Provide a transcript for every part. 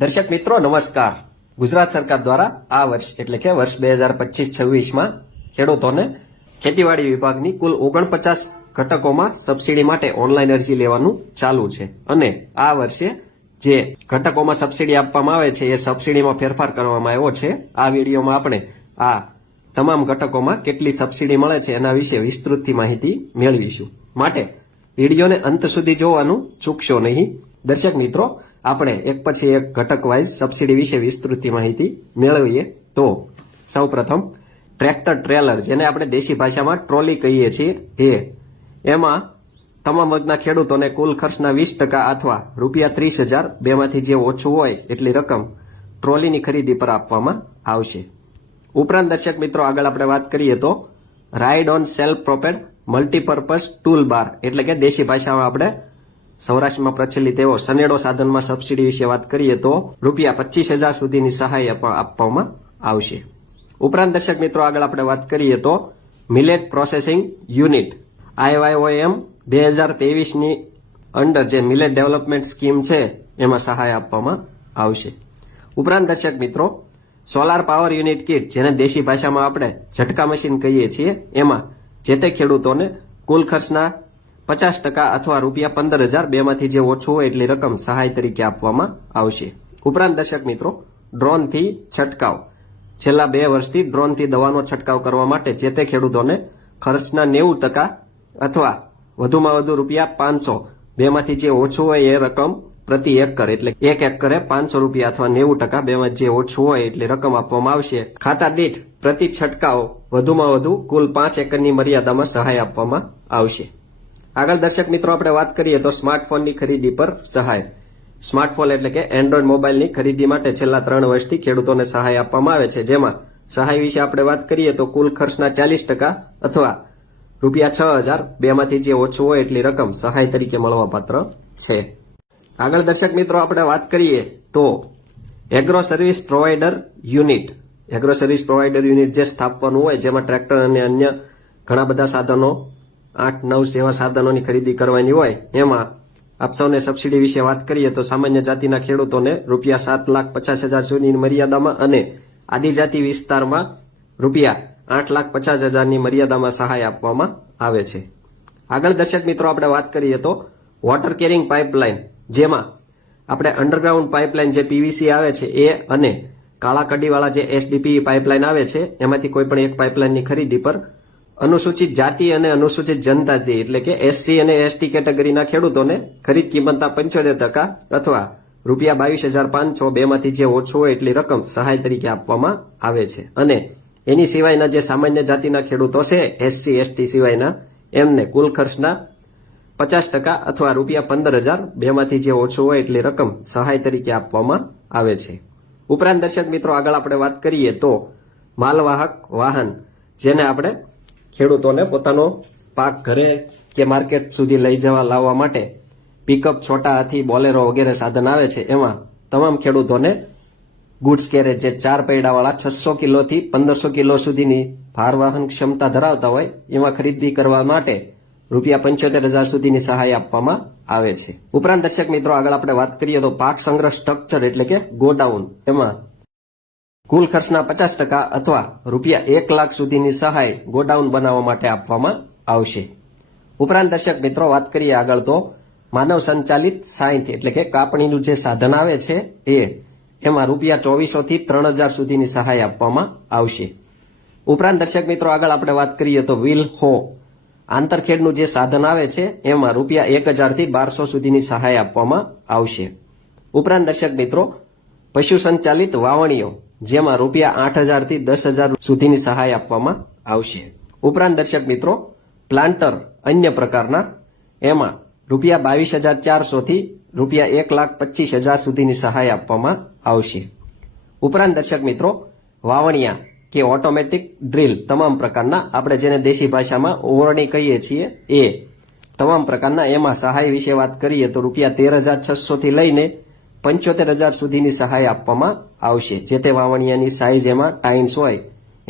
દર્શક મિત્રો નમસ્કાર ગુજરાત સરકાર દ્વારા આ વર્ષ એટલે કે વર્ષ બે હજાર પચીસ છવ્વીસમાં ખેડૂતોને ખેતીવાડી વિભાગની કુલ ઓગણપચાસ ઘટકોમાં સબસીડી માટે ઓનલાઈન અરજી લેવાનું ચાલુ છે અને આ વર્ષે જે ઘટકોમાં સબસીડી આપવામાં આવે છે એ સબસીડીમાં ફેરફાર કરવામાં આવ્યો છે આ વિડીયોમાં આપણે આ તમામ ઘટકોમાં કેટલી સબસીડી મળે છે એના વિશે વિસ્તૃતથી માહિતી મેળવીશું માટે વિડીયોને અંત સુધી જોવાનું ચૂકશો નહીં દર્શક મિત્રો આપણે એક પછી એક ઘટક વાઇઝ સબસિડી વિશે વિસ્તૃત માહિતી મેળવીએ તો સૌપ્રથમ ટ્રેક્ટર ટ્રેલર જેને આપણે દેશી ભાષામાં ટ્રોલી કહીએ છીએ એ એમાં તમામ વર્ગના ખેડૂતોને કુલ ખર્ચના વીસ ટકા અથવા રૂપિયા ત્રીસ હજાર બેમાંથી જે ઓછું હોય એટલી રકમ ટ્રોલીની ખરીદી પર આપવામાં આવશે ઉપરાંત દર્શક મિત્રો આગળ આપણે વાત કરીએ તો ride on self propelled multipurpose tool bar એટલે કે દેશી ભાષામાં આપણે સૌરાષ્ટ્રમાં પ્રચલિત એવો સનેડો સાધનમાં સબસીડી વિશે વાત કરીએ તો રૂપિયા પચીસ હજાર સુધીની સહાય આપવામાં આવશે ઉપરાંત દર્શક મિત્રો આગળ આપણે વાત કરીએ તો મિલેટ પ્રોસેસિંગ યુનિટ આઈવાયઓએમ બે હજાર ત્રેવીસની અંડર જે મિલેટ ડેવલપમેન્ટ સ્કીમ છે એમાં સહાય આપવામાં આવશે ઉપરાંત દર્શક મિત્રો સોલાર પાવર યુનિટ કીટ જેને દેશી ભાષામાં આપણે ઝટકા મશીન કહીએ છીએ એમાં જે તે ખેડૂતોને કુલ ખર્ચના પચાસ ટકા અથવા રૂપિયા પંદર હજાર બેમાંથી જે ઓછું હોય એટલી રકમ સહાય તરીકે આપવામાં આવશે ઉપરાંત દર્શક મિત્રો ડ્રોનથી છંટકાવ છેલ્લા બે વર્ષથી ડ્રોનથી દવાનો છંટકાવ કરવા માટે જે તે ખેડૂતોને ખર્ચના નેવું ટકા અથવા વધુમાં વધુ રૂપિયા પાંચસો બેમાંથી જે ઓછું હોય એ રકમ પ્રતિ એકર એટલે એક એકરે પાંચસો રૂપિયા અથવા નેવું ટકા બેમાં જે ઓછું હોય એટલી રકમ આપવામાં આવશે ખાતા દીઠ પ્રતિ છટકાઓ વધુમાં વધુ કુલ પાંચ એકરની મર્યાદામાં સહાય આપવામાં આવશે આગળ દર્શક મિત્રો આપણે વાત કરીએ તો સ્માર્ટફોનની ખરીદી પર સહાય સ્માર્ટફોન એટલે કે એન્ડ્રોઇડ મોબાઈલની ખરીદી માટે છેલ્લા ત્રણ વર્ષથી ખેડૂતોને સહાય આપવામાં આવે છે જેમાં સહાય વિશે આપણે વાત કરીએ તો કુલ ખર્ચના ચાલીસ ટકા અથવા રૂપિયા છ હજાર બેમાંથી જે ઓછું હોય એટલી રકમ સહાય તરીકે મળવાપાત્ર છે આગળ દર્શક મિત્રો આપણે વાત કરીએ તો agro service provider unit agro service provider unit જે સ્થાપવાનું હોય જેમાં ટ્રેક્ટર અને અન્ય ઘણા બધા સાધનો આઠ નવ સેવા સાધનોની ખરીદી કરવાની હોય એમાં આપ સૌને સબસિડી વિશે વાત કરીએ તો સામાન્ય જાતિના ખેડૂતોને રૂપિયા સાત લાખ પચાસ હજાર સુધીની મર્યાદામાં અને આદિજાતિ વિસ્તારમાં રૂપિયા આઠ લાખ પચાસ હજારની મર્યાદામાં સહાય આપવામાં આવે છે આગળ દર્શક મિત્રો આપણે વાત કરીએ તો વોટર કેરિંગ પાઇપલાઇન જેમાં આપણે અંડરગ્રાઉન્ડ પાઇપલાઇન જે પીવીસી આવે છે એ અને કાળા કડીવાળા જે એસડીપી પાઇપલાઇન e આવે છે એમાંથી કોઈ પણ એક પાઇપલાઇનની ખરીદી પર અનુસૂચિત જાતિ અને અનુસૂચિત જનજાતિ એટલે કે એસસી અને એસટી કેટેગરીના ખેડૂતોને ખરીદ કિંમતના પંચોતેર ટકા અથવા રૂપિયા બાવીસ હજાર પાંચસો બેમાંથી જે ઓછો હોય એટલી રકમ સહાય તરીકે આપવામાં આવે છે અને એની સિવાયના જે સામાન્ય જાતિના ખેડૂતો છે એસસી એસટી સિવાયના એમને કુલ ખર્ચના પચાસ ટકા અથવા રૂપિયા પંદર હજાર બેમાંથી જે ઓછો હોય એટલી રકમ સહાય તરીકે આપવામાં આવે છે ઉપરાંત દર્શક મિત્રો આગળ આપણે વાત કરીએ તો માલવાહક વાહન જેને આપણે ખેડૂતોને પોતાનો પાક ઘરે કે માર્કેટ સુધી લઈ જવા લાવવા માટે પિકઅપ છોટા હાથી બોલેરો વગેરે સાધન આવે છે એમાં તમામ ખેડૂતોને ગુડ્સ કેરેજ જે ચાર પૈડાવાળા છસો કિલોથી પંદરસો કિલો સુધીની ભારવાહન ક્ષમતા ધરાવતા હોય એમાં ખરીદી કરવા માટે રૂપિયા પંચોતેર હજાર સુધીની સહાય આપવામાં આવે છે ઉપરાંત દર્શક મિત્રો આગળ આપણે વાત કરીએ તો પાક સંગ્રહ સ્ટ્રક્ચર એટલે કે ગોડાઉન એમાં કુલ ખર્ચના પચાસ ટકા અથવા રૂપિયા એક લાખ સુધીની સહાય ગોડાઉન બનાવવા માટે આપવામાં આવશે ઉપરાંત દર્શક મિત્રો વાત કરીએ આગળ તો માનવ સંચાલિત સાયન્થ એટલે કે કાપણીનું જે સાધન આવે છે એ એમાં રૂપિયા ચોવીસોથી ત્રણ હજાર સુધીની સહાય આપવામાં આવશે ઉપરાંત દર્શક મિત્રો આગળ આપણે વાત કરીએ તો વ્હીલ હો આંતરખેડનું જે સાધન આવે છે એમાં રૂપિયા એક હજારથી બારસો સુધીની સહાય આપવામાં આવશે ઉપરાંત દર્શક મિત્રો પશુ સંચાલિત વાવણીઓ જેમાં રૂપિયા આઠ હજારથી દસ હજાર સુધીની સહાય આપવામાં આવશે ઉપરાંત દર્શક મિત્રો પ્લાન્ટર અન્ય પ્રકારના એમાં રૂપિયા બાવીસ હજાર ચારસોથી રૂપિયા એક લાખ પચીસ હજાર સુધીની સહાય આપવામાં આવશે ઉપરાંત દર્શક મિત્રો વાવણિયા કે ઓટોમેટિક ડ્રીલ તમામ પ્રકારના આપણે જેને દેશી ભાષામાં ઓવરણી કહીએ છીએ એ તમામ પ્રકારના એમાં સહાય વિશે વાત કરીએ તો રૂપિયા તેર હજાર છસોથી લઈને પંચોતેર હજાર સુધીની સહાય આપવામાં આવશે જે તે વાવણિયાની સાઇઝ એમાં ટાઈમ્સ હોય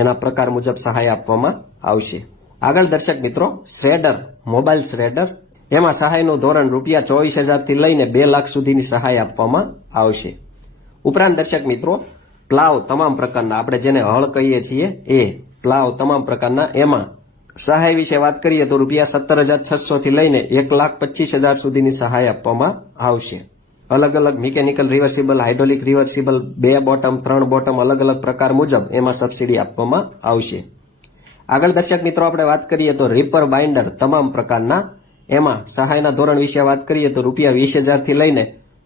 એના પ્રકાર મુજબ સહાય આપવામાં આવશે આગળ દર્શક મિત્રો શ્રેડર મોબાઈલ શ્રેડર એમાં સહાયનું ધોરણ રૂપિયા ચોવીસ હજારથી લઈને બે લાખ સુધીની સહાય આપવામાં આવશે ઉપરાંત દર્શક મિત્રો પ્લાવ તમામ પ્રકારના આપણે જેને હળ કહીએ છીએ એ પ્લાવ તમામ પ્રકારના એમાં સહાય વિશે વાત કરીએ તો રૂપિયા સત્તર હજાર છસોથી લઈને એક લાખ પચીસ હજાર સુધીની સહાય આપવામાં આવશે અલગ અલગ મિકેનિકલ રિવર્સિબલ હાઇડ્રોલિક રિવર્સિબલ બે બોટમ ત્રણ બોટમ અલગ અલગ પ્રકાર મુજબ એમાં સબસિડી આપવામાં આવશે આગળ દર્શક મિત્રો આપણે વાત કરીએ તો રિપર બાઇન્ડર તમામ પ્રકારના એમાં સહાયના ધોરણ વિશે વાત કરીએ તો રૂપિયા વીસ હજારથી લઈને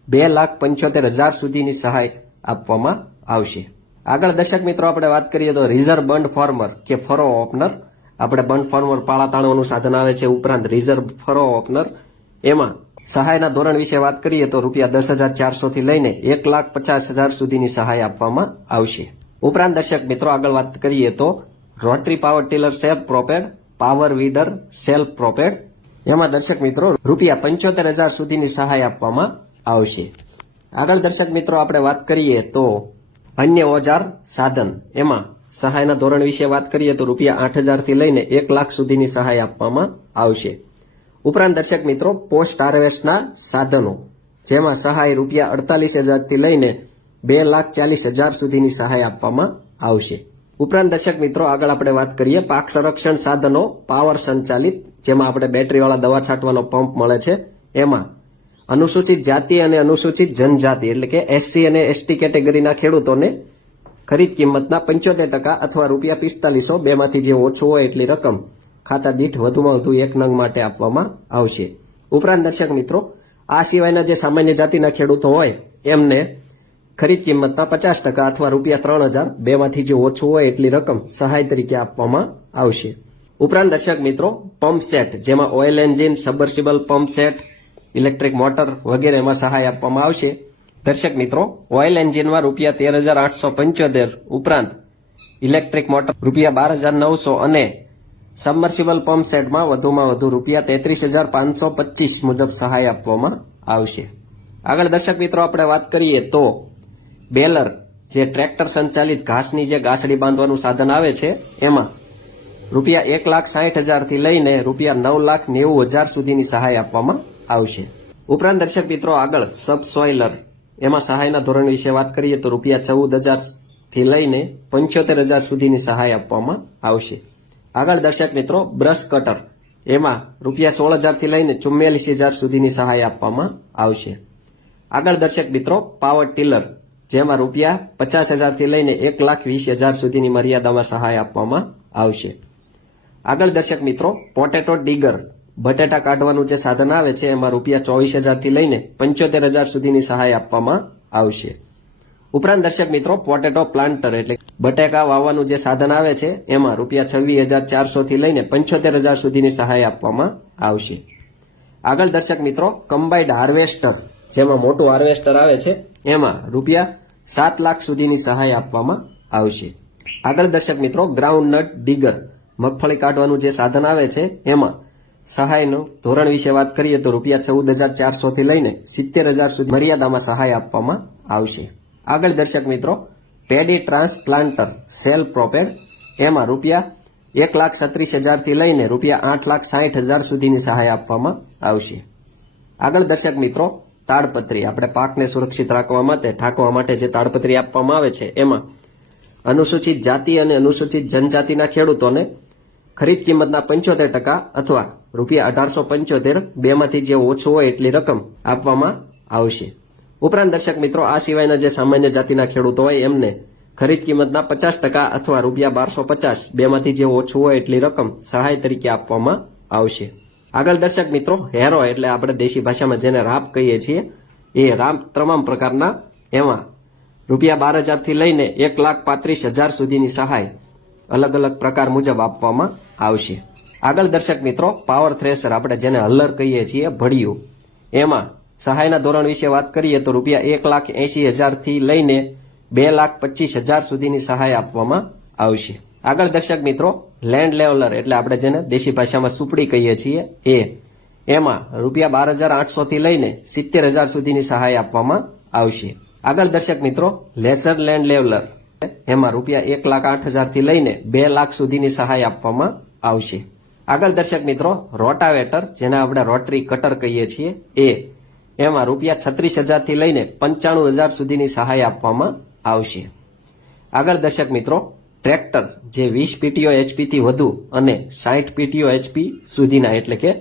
બે લાખ પંચોતેર હજાર સુધીની સહાય આપવામાં આવશે આગળ દર્શક મિત્રો આપણે વાત કરીએ તો રિઝર્વ બંડ ફોર્મર કે ફરો ઓપનર આપણે બંડ ફોર્મર પાળા તાણવાનું સાધન આવે છે ઉપરાંત રિઝર્વ ફરો ઓપનર એમાં સહાયના ધોરણ વિશે વાત કરીએ તો રૂપિયા દસ હજાર ચારસોથી લઈને એક લાખ પચાસ હજાર સુધીની સહાય આપવામાં આવશે ઉપરાંત દર્શક મિત્રો આગળ વાત કરીએ તો rotary power tiller self propelled power weeder self propelled એમાં દર્શક મિત્રો રૂપિયા પંચોતેર હજાર સુધીની સહાય આપવામાં આવશે આગળ દર્શક મિત્રો આપણે વાત કરીએ તો અન્ય ઓજાર સાધન એમાં સહાયના ધોરણ વિશે વાત કરીએ તો રૂપિયા આઠ હજારથી લઈને એક લાખ સુધીની સહાય આપવામાં આવશે ઉપરાંત દર્શક મિત્રો પોસ્ટ હાર્વેસ્ટના સાધનો જેમાં સહાય રૂપિયા અડતાલીસ હજારથી લઈને બે લાખ ચાલીસ હજાર સુધીની સહાય આપવામાં આવશે ઉપરાંત દર્શક મિત્રો આગળ આપણે વાત કરીએ પાક સંરક્ષણ સાધનો પાવર સંચાલિત જેમાં આપણે બેટરીવાળા દવા છાંટવાનો પંપ મળે છે એમાં અનુસૂચિત જાતિ અને અનુસૂચિત જનજાતિ એટલે કે એસસી અને એસટી કેટેગરીના ખેડૂતોને ખરીદ કિંમતના પંચોતેર ટકા અથવા રૂપિયા પિસ્તાલીસો બેમાંથી જે ઓછું હોય એટલી રકમ ખાતા દીઠ વધુમાં વધુ એક નંગ માટે આપવામાં આવશે ઉપરાંત દર્શક મિત્રો આ સિવાયના જે સામાન્ય જાતિના ખેડૂતો હોય એમને ખરીદ કિંમતના પચાસ ટકા અથવા રૂપિયા ત્રણ હજાર બેમાંથી જે ઓછું હોય એટલી રકમ સહાય તરીકે આપવામાં આવશે ઉપરાંત દર્શક મિત્રો પંપ સેટ જેમાં oil engine submersible pump set electric motor વગેરે એમાં સહાય આપવામાં આવશે દર્શક મિત્રો ઓઇલ એન્જિનમાં રૂપિયા તેર હજાર આઠસો પંચોતેર ઉપરાંત ઇલેક્ટ્રિક મોટર રૂપિયા બાર હજાર નવસો અને સબમર્સિબલ પંપ સેટમાં વધુમાં વધુ રૂપિયા તેત્રીસ હજાર પાંચસો પચીસ મુજબ સહાય આપવામાં આવશે આગળ દર્શક મિત્રો આપણે વાત કરીએ તો બેલર જે ટ્રેક્ટર સંચાલિત ઘાસની જે ગાસડી બાંધવાનું સાધન આવે છે એમાં રૂપિયા એક લાખ સાહીઠ હજારથી લઈને રૂપિયા નવ લાખ નેવું હજાર સુધીની સહાય આપવામાં આવશે ઉપરાંત દર્શક મિત્રો આગળ સબસોઇલર એમાં સહાયના ધોરણ વિશે વાત કરીએ તો રૂપિયા ચૌદ હજારથી લઈને પંચોતેર હજાર સુધીની સહાય આપવામાં આવશે આગળ દર્શક મિત્રો બ્રશ કટર એમાં રૂપિયા સોળ હજારથી લઈને ચુમ્માલીસ હજાર સુધીની સહાય આપવામાં આવશે આગળ દર્શક મિત્રો પાવર ટીલર જેમાં રૂપિયા પચાસ હજારથી લઈને એક લાખ વીસ હજાર સુધીની મર્યાદામાં સહાય આપવામાં આવશે આગળ દર્શક મિત્રો પોટેટો ડીગર બટેટા કાઢવાનું જે સાધન આવે છે એમાં રૂપિયા ચોવીસ હજારથી લઈને પંચોતેર હજાર સુધીની સહાય આપવામાં આવશે ઉપરાંત દર્શક મિત્રો પોટેટો પ્લાન્ટર એટલે બટેકા વાવવાનું જે સાધન આવે છે એમાં રૂપિયા છવ્વીસ હજાર ચારસોથી લઈને પંચોતેર હજાર સુધીની સહાય આપવામાં આવશે આગળ દર્શક મિત્રો કમ્બાઈડ હાર્વેસ્ટર જેમાં મોટું હાર્વેસ્ટર આવે છે એમાં રૂપિયા સાત લાખ સુધીની સહાય આપવામાં આવશે આગળ દર્શક મિત્રો ગ્રાઉન્ડનટ ડીગર મગફળી કાઢવાનું જે સાધન આવે છે એમાં સહાયનું ધોરણ વિશે વાત કરીએ તો રૂપિયા ચૌદ હજાર ચારસોથી લઈને સિત્તેર હજાર સુધી મર્યાદામાં સહાય આપવામાં આવશે આગળ દર્શક મિત્રો પેડી ટ્રાન્સપ્લાન્ટર સેલ પ્રોપેડ એમાં રૂપિયા એક લાખ છત્રીસ હજારથી લઈને રૂપિયા આઠ લાખ સાહીઠ હજાર સુધીની સહાય આપવામાં આવશે આગળ દર્શક મિત્રો તાડપત્રી આપણે પાકને સુરક્ષિત રાખવા માટે ઠાકવા માટે જે તાડપત્રી આપવામાં આવે છે એમાં અનુસૂચિત જાતિ અને અનુસૂચિત જનજાતિના ખેડૂતોને ખરીદ કિંમતના પંચોતેર ટકા અથવા રૂપિયા અઢારસો પંચોતેર બેમાંથી જે ઓછું હોય એટલી રકમ આપવામાં આવશે ઉપરાંત દર્શક મિત્રો આ સિવાયના જે સામાન્ય જાતિના ખેડૂતો હોય એમને ખરીદ કિંમતના પચાસ ટકા અથવા રૂપિયા બારસો પચાસ બેમાંથી જે ઓછું હોય એટલી રકમ સહાય તરીકે આપવામાં આવશે આગળ દર્શક મિત્રો હેરો એટલે આપણે દેશી ભાષામાં જેને રાપ કહીએ છીએ એ રાપ તમામ પ્રકારના એમાં રૂપિયા બાર હજારથી લઈને એક લાખ પાંત્રીસ હજાર સુધીની સહાય અલગ અલગ પ્રકાર મુજબ આપવામાં આવશે આગળ દર્શક મિત્રો પાવર થ્રેસર આપણે જેને હલ્લર કહીએ છીએ ભળિયું એમાં સહાયના ધોરણ વિશે વાત કરીએ તો રૂપિયા એક લાખ એંશી હજારથી લઈને બે લાખ પચીસ હજાર સુધીની સહાય આપવામાં આવશે આગળ દર્શક મિત્રો લેન્ડ લેવલર એટલે આપણે જેને દેશી ભાષામાં સુપડી કહીએ છીએ એ એમાં રૂપિયા બાર હજાર આઠસોથી લઈને સિત્તેર હજાર સુધીની સહાય આપવામાં આવશે આગળ દર્શક મિત્રો લેસર લેન્ડ લેવલર એમાં રૂપિયા એક લાખ આઠ હજારથી લઈને બે લાખ સુધીની સહાય આપવામાં આવશે આગળ દર્શક મિત્રો રોટાવેટર જેને આપણે રોટરી કટર કહીએ છીએ એ એમાં રૂપિયા છત્રીસ હજારથી લઈને પંચાણું હજાર સુધીની સહાય આપવામાં આવશે આગળ દર્શક મિત્રો ટ્રેક્ટર જે વીસ પીટીઓ એચપીથી વધુ અને સાઠ પીટીઓ એચપી સુધીના એટલે કે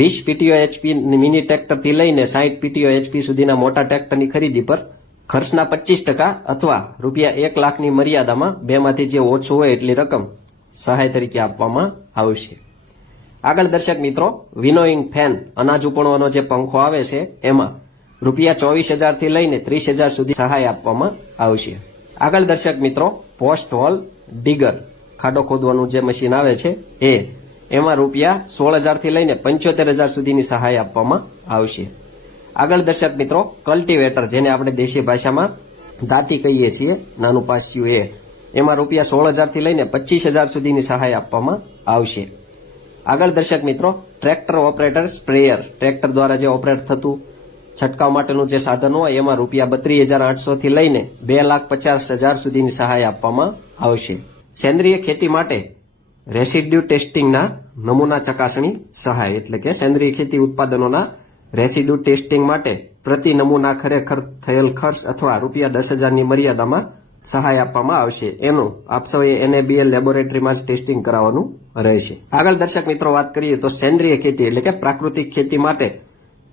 વીસ પીટીઓ એચપી મિની ટ્રેક્ટરથી લઈને સાહીઠ પીટીઓ એચપી સુધીના મોટા ટ્રેક્ટરની ખરીદી પર ખર્ચના પચીસ ટકા અથવા રૂપિયા એક લાખની મર્યાદામાં બેમાંથી જે ઓછું હોય એટલી રકમ સહાય તરીકે આપવામાં આવશે આગળ દર્શક મિત્રો વિનોઈંગ ફેન અનાજ ઉપણવાનો જે પંખો આવે છે એમાં રૂપિયા ચોવીસ હજારથી લઈને ત્રીસ હજાર સુધી સહાય આપવામાં આવશે આગળ દર્શક મિત્રો પોસ્ટ હોલ ડિગર ખાડો ખોદવાનું જે મશીન આવે છે એ એમાં રૂપિયા સોળ હજારથી લઈને પંચોતેર હજાર સુધીની સહાય આપવામાં આવશે આગળ દર્શક મિત્રો કલ્ટિવેટર જેને આપણે દેશી ભાષામાં દાંતી કહીએ છીએ નાનું પાસ્યું એ એમાં રૂપિયા સોળ હજારથી લઈને પચીસ હજાર સુધીની સહાય આપવામાં આવશે આગળ દર્શક મિત્રો ટ્રેક્ટર ઓપરેટર સ્પ્રેયર ટ્રેક્ટર દ્વારા જે ઓપરેટ થતું છંટકાવ માટેનું જે સાધન હોય એમાં રૂપિયા બત્રીસ હજાર આઠસોથી લઈને બે લાખ પચાસ હજાર સુધીની સહાય આપવામાં આવશે સેન્દ્રીય ખેતી માટે રેસિડ્યુ ટેસ્ટિંગના નમૂના ચકાસણી સહાય એટલે કે સેન્દ્રીય ખેતી ઉત્પાદનોના રેસિડ્યુ ટેસ્ટિંગ માટે પ્રતિ નમૂના ખરેખર થયેલ ખર્ચ અથવા રૂપિયા દસ હજારની મર્યાદામાં સહાય આપવામાં આવશે એનું આપ સૌએ એનએબીએલ લેબોરેટરીમાં જ ટેસ્ટિંગ કરાવવાનું રહેશે આગળ દર્શક મિત્રો વાત કરીએ તો સેન્દ્રીય ખેતી એટલે કે પ્રાકૃતિક ખેતી માટે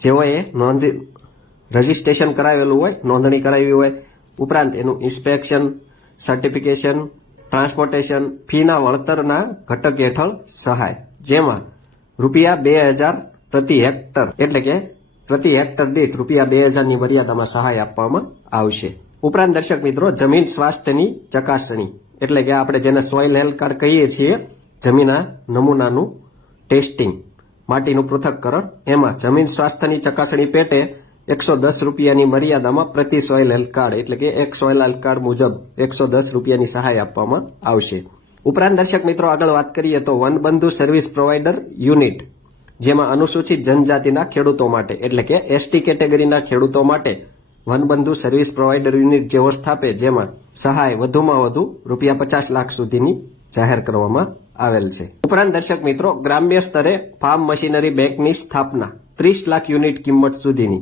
જેઓએ નોંધી રજીસ્ટ્રેશન કરાવેલું હોય નોંધણી કરાવી હોય ઉપરાંત એનું ઇન્સ્પેક્શન સર્ટિફિકેશન ટ્રાન્સપોર્ટેશન ફીના વળતરના ઘટક હેઠળ સહાય જેમાં રૂપિયા બે હજાર પ્રતિ હેક્ટર એટલે કે પ્રતિ હેક્ટર દીઠ રૂપિયા બે હજારની મર્યાદામાં સહાય આપવામાં આવશે ઉપરાંત દર્શક મિત્રો જમીન સ્વાસ્થ્યની ચકાસણી એટલે કે આપણે જેને સોઇલ હેલ્થ કાર્ડ કહીએ છીએ જમીનના નમૂનાનું ટેસ્ટિંગ માટીનું પૃથક્કરણ એમાં જમીન સ્વાસ્થ્યની ચકાસણી પેટે એકસો દસ રૂપિયાની મર્યાદામાં પ્રતિ સોઇલ હેલ્થ કાર્ડ એટલે કે એક સોઇલ હેલ્થ કાર્ડ મુજબ એકસો દસ રૂપિયાની સહાય આપવામાં આવશે ઉપરાંત દર્શક મિત્રો આગળ વાત કરીએ તો વનબંધુ સર્વિસ પ્રોવાઇડર યુનિટ જેમાં અનુસૂચિત જનજાતિના ખેડૂતો માટે એટલે કે એસટી કેટેગરીના ખેડૂતો માટે વનબંધુ સર્વિસ પ્રોવાઇડર યુનિટ જેવો સ્થાપે જેમાં સહાય વધુમાં વધુ રૂપિયા પચાસ લાખ સુધીની જાહેર કરવામાં આવેલ છે ઉપરાંત દર્શક મિત્રો ગ્રામ્ય સ્તરે ફાર્મ મશીનરી બેંકની સ્થાપના ત્રીસ લાખ યુનિટ કિંમત સુધીની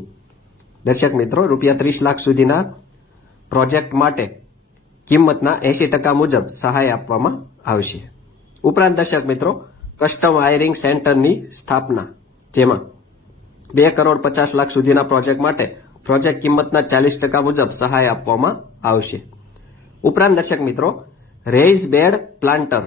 દર્શક મિત્રો રૂપિયા ત્રીસ લાખ સુધીના પ્રોજેક્ટ માટે કિંમતના એસી ટકા મુજબ સહાય આપવામાં આવશે ઉપરાંત દર્શક મિત્રો કસ્ટમ હાયરિંગ સેન્ટરની સ્થાપના જેમાં બે કરોડ પચાસ લાખ સુધીના પ્રોજેક્ટ માટે પ્રોજેક્ટ કિંમતના ચાલીસ ટકા મુજબ સહાય આપવામાં આવશે ઉપરાંત દર્શક મિત્રો રેઇઝ બેડ પ્લાન્ટર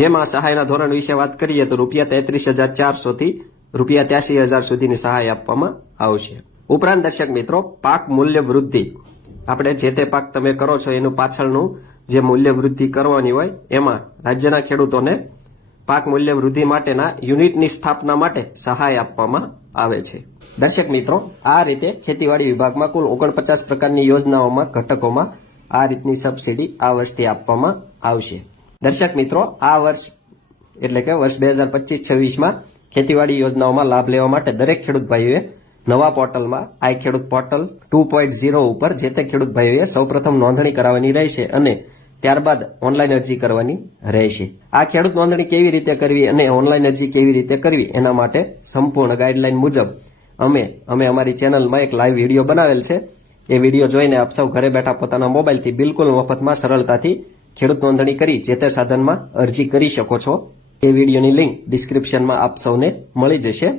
જેમાં સહાયના ધોરણ વિશે વાત કરીએ તો રૂપિયા તેત્રીસ હજાર ચારસોથી રૂપિયા ત્યાસી હજાર સુધીની સહાય આપવામાં આવશે ઉપરાંત દર્શક મિત્રો પાક મૂલ્ય વૃદ્ધિ આપણે જે તે પાક તમે કરો છો એનું પાછળનું જે મૂલ્ય વૃદ્ધિ કરવાની હોય એમાં રાજ્યના ખેડૂતોને પાક મૂલ્ય વૃદ્ધિ માટેના યુનિટની સ્થાપના માટે સહાય આપવામાં આવે છે દર્શક મિત્રો આ રીતે ખેતીવાડી વિભાગમાં કુલ ઓગણપચાસ પ્રકારની યોજનાઓમાં ઘટકોમાં આ રીતની સબસિડી આ વર્ષથી આપવામાં આવશે દર્શક મિત્રો આ વર્ષ એટલે કે વર્ષ બે હજાર પચીસ છવ્વીસમાં ખેતીવાડી યોજનાઓમાં લાભ લેવા માટે દરેક ખેડૂત ભાઈઓએ નવા પોર્ટલમાં આઈ ખેડૂત પોર્ટલ ટુ પોઈન્ટ ઝીરો ઉપર જે તે ખેડૂત ભાઈઓએ સૌપ્રથમ નોંધણી કરાવવાની રહેશે અને ત્યારબાદ ઓનલાઈન અરજી કરવાની રહેશે આ ખેડૂત નોંધણી કેવી રીતે કરવી અને ઓનલાઈન અરજી કેવી રીતે કરવી એના માટે સંપૂર્ણ ગાઈડલાઈન મુજબ અમે અમે અમારી ચેનલમાં એક લાઈવ વિડીયો બનાવેલ છે એ વિડીયો જોઈને આપ સૌ ઘરે બેઠા પોતાના મોબાઈલથી બિલકુલ મફતમાં સરળતાથી ખેડૂત નોંધણી કરી જે તે સાધનમાં અરજી કરી શકો છો એ વિડીયોની લિંક ડિસ્ક્રિપ્શનમાં આપ સૌને મળી જશે